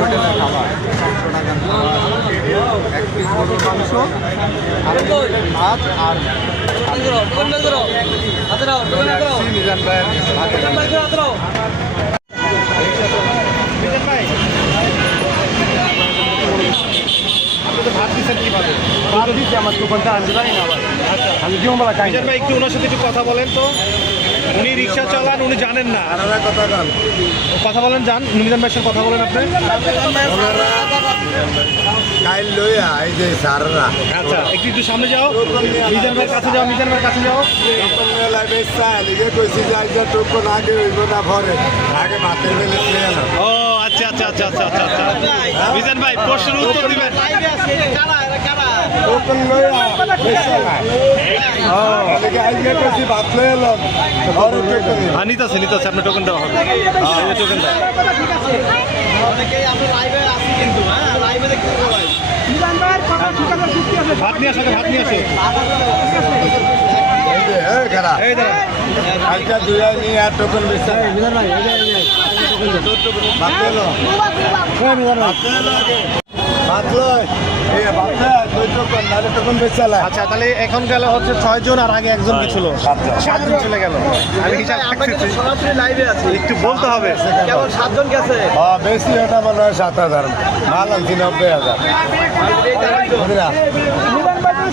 হোটেলের খাবার 700 টাকার এক পিস গরুর মাংস আর ভাত আর মিজান ভাইয়ের ভাত দিচ্ছেন কিভাবে? ভাত দিচ্ছি আমার দোকানটা আনতে পারি না ভাই। আমি জিওমালা খাই। ভাই একটু ওনার সাথে একটু কথা বলেন তো। উনি রিক্সা চালান, উনি জানেন না। কথা বলেন, যান মিজান ভাইয়ের সাথে কথা বলেন আপনি। আচ্ছা একটু একটু সামনে যাও, মিজান ভাইয়ের কাছে যাও, মিজান ভাইয়ের কাছে যাও। ও আচ্ছা আচ্ছা আচ্ছা আচ্ছা আচ্ছা আচ্ছা মিজান ভাই প্রশ্নের উত্তর দিবেন। নিতেছে নিতেছে আপনার টোকেনটা হবে। টোকেনটা ভাত নিয়ে আসো, ভাত নিয়ে আসো। আচ্ছা তাহলে এখন গেল হচ্ছে 6 জন আর আগে একজন ছিল 7 জন চলে গেল। আমি হিসাব লাইভে আছি, একটু বলতে হবে কেবল 7 জন গেছে। বেশি ওটা মনে হয় 7,000 মাল আনছি 90,000।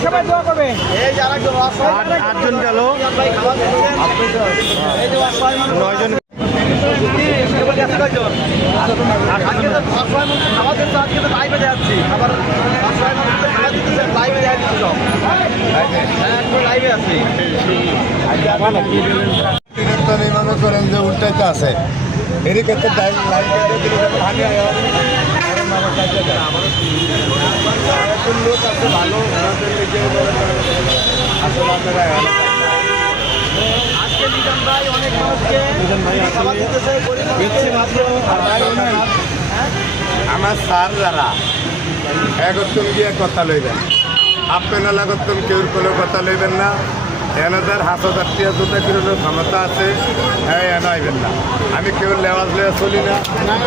সবাই দোয়া করবে। এই যে আরেকজন 8 জন গেল, 9 জন মনে করেন যে উল্টাইতে আছে এরই ক্ষেত্রে লোক আছে ভালো আমার স্যার যারা একত্তম গিয়ে কথা লইবেন, আপনার লাগত্তম কেউর কোনো কথা লইবেন না। এনাদের 7,000 টিয়া দুটা কিলোর ক্ষমতা আছে, হ্যাঁ এনে আইবেন না। আমি কেউ লেওয়াজ লেওয়া চলি না।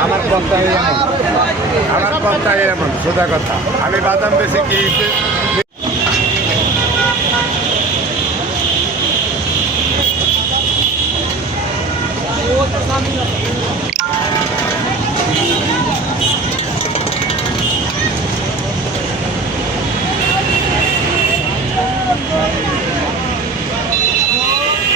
আমার কথাই এমন, আমার কথাই এমন সোজা কথা। আমি বাদাম বেশি কিনতে